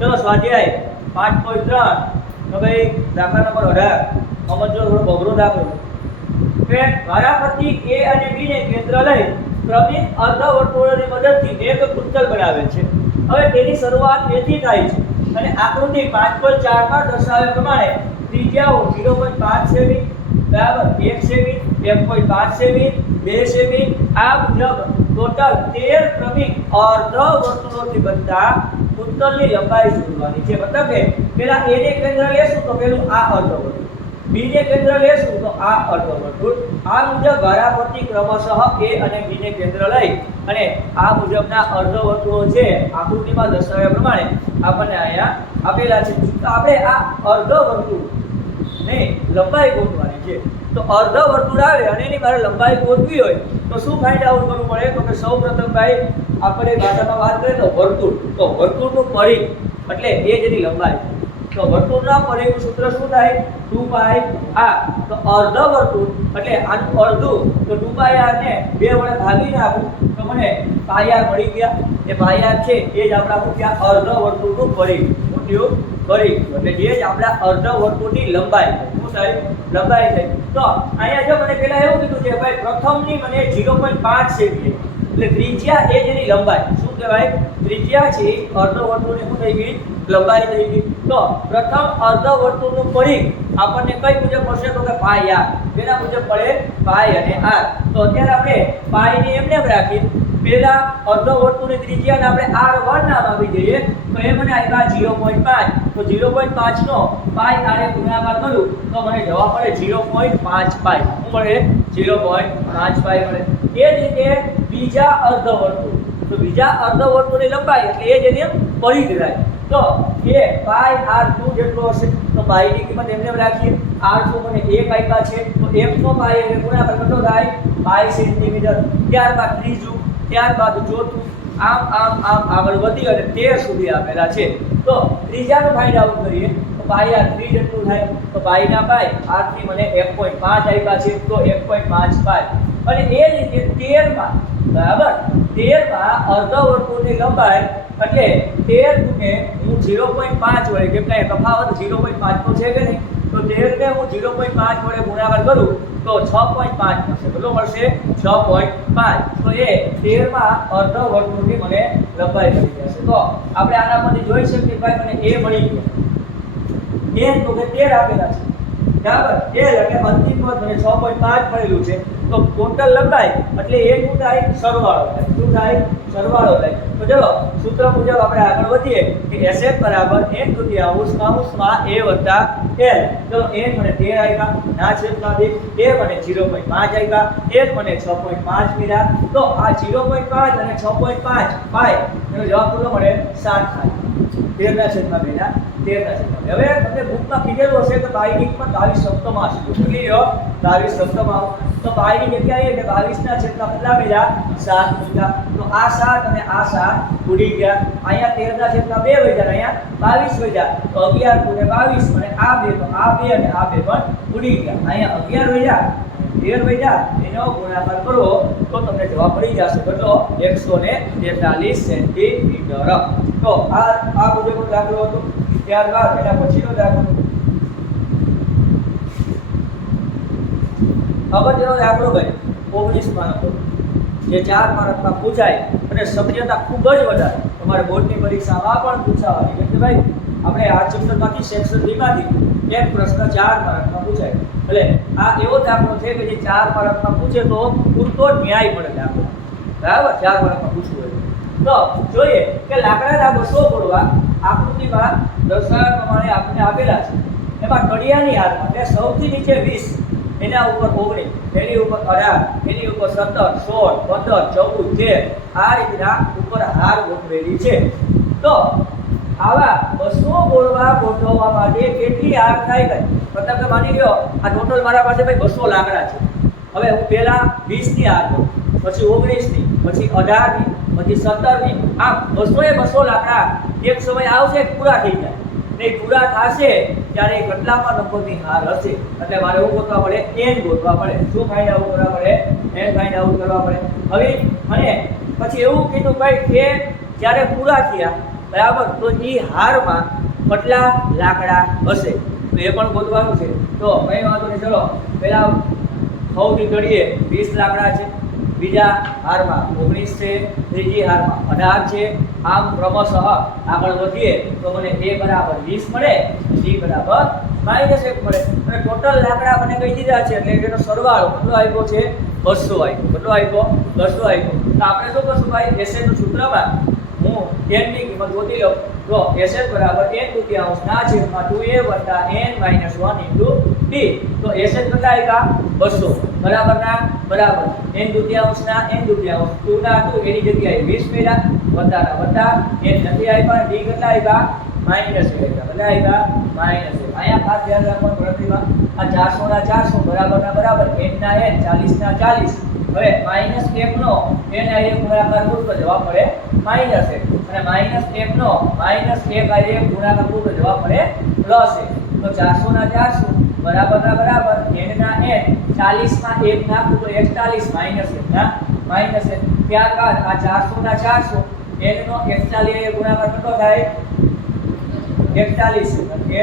ચલો સ્વાધ્યાય પાંચ પોઈન્ટ ત્રણ તો ભાઈ દાખલા નંબર અઢાર. સમજો થોડો બગડો દાખલો. કે વારાફરતી એ અને બી ને કેન્દ્ર લઈ ક્રમિક અર્ધવર્તુળની મદદથી એક કુંતલ બનાવે છે. હવે તેની શરૂઆત એથી થાય છે. અને આકૃતિ પાંચ પોઈન્ટ ચારમાં દર્શાવ્યા પ્રમાણે ત્રિજ્યાઓ ઝીરો પોઈન્ટ પાંચ સેમી, બરાબર એક સેમી, એક પોઈન્ટ પાંચ સેમી, બે સેમી, આ મુજબ ટોટલ તેર ક્રમિક અર્ધવર્તુળોથી બનતા કુંતલની લંબાઈ શોધવાની છે. મતલબ કે પેલા એ ને કેન્દ્ર લેશું તો પેલું આ અર્ધવર્તુળ બી ને કેન્દ્ર લેશું તો આ અર્ધવર્તુળ આ મુજબ વારાફરતી ક્રમશઃ એ અને બી ને કેન્દ્ર લઈ અને આ મુજબના અર્ધવર્તુળો છે, આકૃતિમાં દર્શાવ્યા પ્રમાણે આપણને અહીંયા આપેલા છે. તો આપણે આ અર્ધવર્તુળ ને લંબાઈ ગોઠવાની છે. તો અર્ધવર્તુળ આવે અને એની મારે લંબાઈ ગોઠવી હોય તો શું ફાઇન્ડ આઉટ કરવું પડે? તો કે સૌ પ્રથમ ભાઈ આપણે ભાષામાં વાત કરીએ તો વર્તુળ. તો વર્તુળનું પરિઘ એટલે એ જેની લંબાઈ તો વર્તુળના પરિઘનું સૂત્ર શું થાય? ટુ પાય આ તો અર્ધ વર્તુળ એટલે આનું અડધું. તો ટુ પાય આને બે વડે ભાગી નાખું તો મને પાયા મળી ગયા. એ પાયા છે એ જ આપણા શું થયા? અર્ધ વર્તુળનું પરિઘ. શું પરિઘ. એટલે એ જ આપણા અર્ધ વર્તુળની લંબાઈ શું થાય? લંબાઈ થઈ તો અહીંયા જો મને પેલા એવું કીધું છે ભાઈ પ્રથમની મને 0.5 સેમી એટલે ત્રિજ્યા એ જેની લંબાઈ. શું કહેવાય? ત્રિજ્યા છે અર્ધવર્તુળની શું થઈ ગઈ? લંબાઈ થઈ ગઈ. તો પ્રથમ અર્ધવર્તુળનું પરિઘ આપણને કઈ મુજબ પડશે તો કે પાય આર. તેના મુજબ પડે પાય અને આર. તો અત્યારે આપણે પાયને એમને રાખીએ. પેલા અર્ધવર્તુળની ત્રિજ્યાને આપણે આર વન નામ આપી દઈએ. તો એ મને આવ્યા ઝીરો પોઈન્ટ પાંચ. તો ઝીરો પોઈન્ટ પાંચનો પાય આરે ગુણાકાર કરું, તો મને જવાબ મળે ઝીરો પોઈન્ટ પાંચ પાય શું મળે? ઝીરો પોઈન્ટ પાંચ પાઈ મળે. એ જ રીતે બીજા અર્ધવર્તુળ. તો બીજા અર્ધવર્તુળની લંબાઈ એટલે એ જ એની પરિઘ તો એ પાઈ આર ટુ જેટલો હશે, તો પાઈની કિંમત એમને રાખીએ. આર ટુ મને એક આપ્યા છે, તો એક નો પાઈ એટલે ગુણાકાર કેટલો થાય? Pi centimetre. ત્યારબાદ ત્રીજું, ત્યારબાદ ચોથું. આમ આમ આમ આગળ વધી અને તેર સુધી આપેલા છે. તો ત્રીજાનું ફાઇન્ડ આઉટ કરીએ. તો પાઈ આર થ્રી જેટલું થાય. તો પાઈના પાઈ આર થ્રી મને એક પોઈન્ટ પાંચ આપ્યા છે, તો એક પોઈન્ટ પાંચ પાય અને એ જ રીતે તેરમાં બરાબર? તેરમાં અર્ધવર્તુળની લંબાઈ, એટલે તેર ને હું ઝીરો પોઈન્ટ પાંચ વડે, કેમ કે તફાવત ઝીરો પોઈન્ટ પાંચનો છે કે નહીં. તો તેર ને હું ઝીરો પોઈન્ટ પાંચ વડે ગુણાકાર કરું, તો છ પોઈન્ટ પાંચ મળશે કેટલો મળશે? છ પોઈન્ટ પાંચ. તો એ તેરમાં અર્ધવર્તુળની મને લંબાઈ મળી જશે. તો આપણે આના પરથી જોઈ શકીએ કે ભાઈ મને એ મળી ગયો. એ તો કે તેર આપેલા છે. બરાબર? તેર એટલે અંતિમ પદ મને છ પોઈન્ટ પાંચ મળેલું છે. તો ટોટલ લંબાઈ એટલે એ શું થાય? સરવાળો થાય. શું થાય? સરવાળો થાય. તો ચલો, સૂત્ર મુજબ આપણે આગળ વધીએ કે SF બરાબર એન તૃતીયાંશ કૌંસમાં એ વત્તા એલ ચલો એન મને તેર આવ્યા ના છેદમાં બે. એ મને 0.5 આવ્યા એક મને 6.5 મળ્યા તો આ 0.5 અને 6.5 પાય એનો જવાબ કેટલો મળે? સાત થાય. તેરના છેદમાં બે ના 13 ના છેદમાં બે. હવે તમને બુકમાં કીધેલું હશે કે બાયની કિંમત 22 સપ્તમ આવશે. કેટલી રહ્યો 22 સપ્તમ આવ તો બાયની જગ્યાએ એટલે 22 ના છેદમાં કેટલા મળ્યા સાત મળ્યા તો આ સાત અને આ સાત ઉડી ગયા. અહીંયા 13 ના છેદમાં બે વધ્યા અહીંયા 22 વધ્યા તો 11 ગુણે 22 અને આ બે, તો આ બે અને આ બે પણ ઉડી ગયા. અહીંયા 11 વધ્યા તેર વધ્યા એનો ગુણાકાર કરો તો તમને જવાબ મળી જશે. કેટલો? એકસો ને તેતાલીસ સેન્ટીમીટર. તો આ આ મુજબનો દાખલો હતો ત્યારબાદ એના પછીનો દાખલો અગત્યનો દાખલો ભાઈ? ઓગણીસ માર્કનો જે ચાર માર્કમાં પૂછાય અને સક્રિયતા ખૂબ જ વધારે. તમારે બોર્ડની પરીક્ષામાં પણ પૂછાવાની. કે ભાઈ, આપણે આ ચેપ્ટરમાંથી સેક્શન બીમાંથી એક પ્રશ્ન ચાર માર્કમાં પૂછાય. એટલે આ એવો દાખલો છે કે જે ચાર માર્કમાં પૂછે તો પૂરતો ન્યાય મળે દાખલો બરાબર? ચાર માર્કમાં પૂછવું હોય તો. જોઈએ કે લાકડાના બસો ગોળવા આકૃતિમાં દર્શાવ્યા પ્રમાણે આપણને આપેલા છે. એમાં કડિયાની હારમાં તે સૌથી નીચે વીસ, એના ઉપર ઓગણીસ, એની ઉપર અઢાર, એની ઉપર સત્તર, સોળ, પંદર, ચૌદ, તેર, આ રીતના ઉપર હાર ગોઠવેલી છે. તો આવા બસો ગોળવા ગોઠવવા માટે કેટલી હાર થાય ગઈ? મતલબ કે માની લ્યો, આ ટોટલ મારા પાસે ભાઈ બસો લાકડા છે. હવે હું પહેલાં વીસની હાર દઉં પછી ઓગણીસની, પછી અઢારની, પછી સત્તરની, આમ બસો એ બસો લાકડા એક સમય આવશે પૂરા થઈ જાય. ને એ પૂરા થશે ત્યારે એ કેટલામાં નંબરની હાર હશે. એટલે મારે એવું ગોતવા પડે, એન ગોતવા પડે. શું ફાઇન્ડ આઉટ કરવા પડે? એન ફાઇન્ડ આઉટ કરવા પડે. હવે, અને પછી એવું કીધું ભાઈ કે જ્યારે પૂરા થયા, બરાબર, તો એ હારમાં કેટલા લાકડા હશે? તો એ પણ ગોતવાનું છે. તો કંઈ વાંધો નહીં, ચલો. પહેલાં સૌથી તળિયે વીસ લાકડા છે. બીજા હારમાં, ઓગણીસ છે ત્રીજી હારમાં અઢાર છે. આમ ક્રમશઃ આગળ વધીએ તો મને એ બરાબર વીસ મળે ડી બરાબર માઇનસ એક મળે. અને ટોટલ લાકડા મને કહી દીધા છે, એટલે એનો સરવાળો કેટલો આપ્યો છે? બસો આપ્યો. કેટલો આપ્યો? બસો આપ્યો. તો આપણે શું કરશું ભાઈ? એસએનનું સૂત્રમાં હું એનની કિંમત ગોતી લઉં. તો sn બરાબર એન દુત્યાંશ ના છેદમાં 2a વત્તા n minus one into d તો કેટલા આવ્યા બસો. બરાબર ના? બરાબર. એન દુત્યાંશ ના? એન દુત્યાંશ 2 ના 2 એની જગ્યાએ વીસ મેળા. વત્તા ના વત્તા એન નથી આવ્યા ડી કેટલા આવ્યા માઇનસ આવ્યા બધા આવ્યા માઇનસ અહીંયા ખાસ ધ્યાન રાખવાનું ગણતરીમાં આ ચારસો ના ચારસો, બરાબર ના, બરાબર. N ના n 40 ના 40 હવે માઇનસ એક નો, n આ એક ગુણાકાર પૂરતો જવાબ મળે માઇનસ એક. અને માઇનસ એક નો માઇનસ એક આ એક ગુણાકાર પૂરતો જવાબ મળે પ્લસ એક. તો ચારસોના ચારસો, બરાબર ના બરાબર, n ના n, ચાલીસમાં એક નાખું તો એકતાલીસ માઇનસ એક ના માઇનસ એક ત્યારબાદ આ ચારસોના ચારસો, n નો એકતાલીસ ગુણાકાર કેટલો થાય? એકતાલીસ.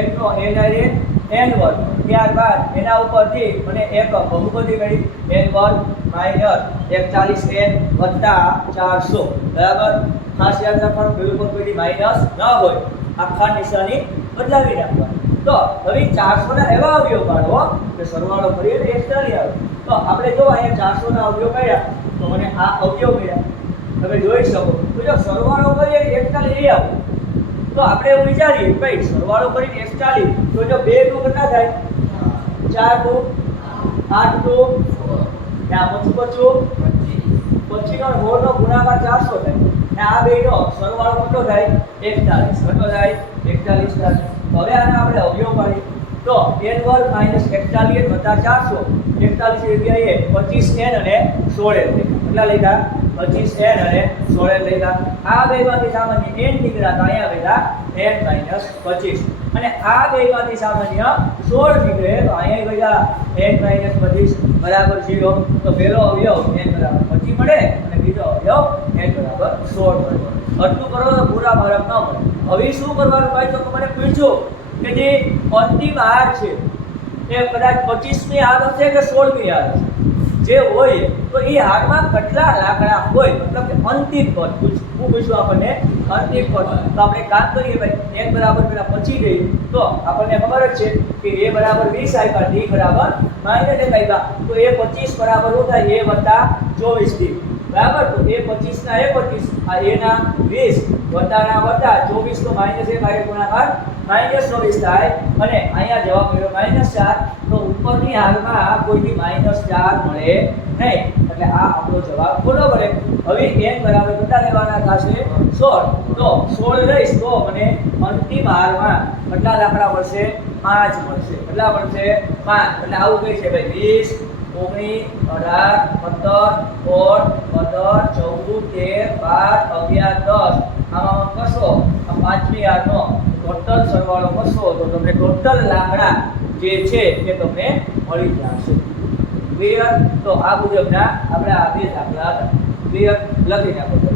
n નો n આ એ n વર્ગ. ત્યારબાદ એના ઉપરથી મને એક બહુપદી મળી. n વર્ગ માઇનસ એકતાલીસ n વત્તા ચારસો. બરાબર? ખાસ યાદ રાખવાનું બિલકુલ કોઈ માઇનસ ન હોય. આખા નિશાની બદલાવી નાખવાની. તો હવે ચારસો ના એવા અવયવ કાઢો કે સરવાળો કરીએ તો એકતાલીસ આવે. તો આપણે જો અહીંયા ચારસો ના અવયવ કયા તો મને આ અવયવ કયા તમે જોઈ શકો. તો જો સરવાળો કરીએ એકતાલી એ આવે. તો આપણે એવું વિચારીએ, ભાઈ, સરવાળો કરીને એકતાલી તો જો બે ટુ કેટલા થાય? ચાર ટુ આઠ ટુ ત્યાં પચું પચું પછી નો હોળ નો ગુણાકાર ચારસો થાય. ને આ બે નો સરવાળો કેટલો થાય? એકતાલીસ. કેટલો થાય? એકતાલીસ થાય. હવે આના આપણે અવયવ પાડીએ. તો એન વર્ગ માઇનસ એકતાલીસ વત્તા ચારસો. એકતાલીસ જગ્યાએ પચીસ એન અને સોળ n કેટલા લીધા પચીસ એન અને સોળ n લીધા આ બે માંથી સામાન્ય એન નીકળ્યા તો અહીંયા લીધા એન માઇનસ પચીસ. અને આ બે માંથી સામાન્ય સોળ નીકળે તો અહીંયા ગયા એન માઇનસ પચીસ બરાબર ઝીરો તો પહેલો અવયવ એન બરાબર પચીસ મળે અને બીજો અવયવ એન બરાબર સોળ મળે. આટલું કરો તો પૂરા ફરક ન મળે હવે શું કરવાનું ભાઈ? તો તમારે પૂછો કે જે અંતિમ હાર છે, એ કદાચ પચીસમી હાર હશે કે સોળમી હાર હશે? જે હોય, તો એ હારમાં કેટલા લાકડા હોય? મતલબ કે અંતિમ પદ પૂછ- હું પૂછું આપણને અંતિમ પદ. તો આપણે કામ કરીએ ભાઈ, એક બરાબર પેલા પચી ગઈ તો આપણને ખબર જ છે કે એ બરાબર વીસ આપ્યા, ડી બરાબર માઇનસ એક આપ્યા. તો એ પચીસ બરાબર શું થાય એ વત્તા ચોવીસ d બરાબર? તો એ પચીસ ના એ પચીસ, આ એ ના વીસ વત્તા ના વત્તા, ચોવીસ તો માઇનસ એ ભાગ્યા ગુણાકાર માઇનસ ચોવીસ થાય, અને અહીંયા જવાબ મળ્યો માઇનસ ચાર, તો ઉપરની હાલમાં કોઈથી માઇનસ ચાર મળે નહીં. એટલે આ આપણો જવાબ ખોટો પડે હવે n બરાબર કેટલા લેવાના થશે? સોળ. તો સોળ લઈશ તો મને અંતિમ હારમાં કેટલા લાકડા મળશે? પાંચ મળશે. કેટલા મળશે? પાંચ. એટલે આવું કહે છે ભાઈ? વીસ. ઓગણીસ અઢાર, પંદર, સોળ, પંદર, ચૌદ, તેર, બાર, અગિયાર, દસ. આમાં કરશો, આ પાંચમી હારનો ટોટલ સરવાળો કરશો, તો તમને ટોટલ લાકડા જે છે તે તમને મળી જશે. ક્લિયર તો આ મુજબના આપણે આ બે દાખલા લખી નાખો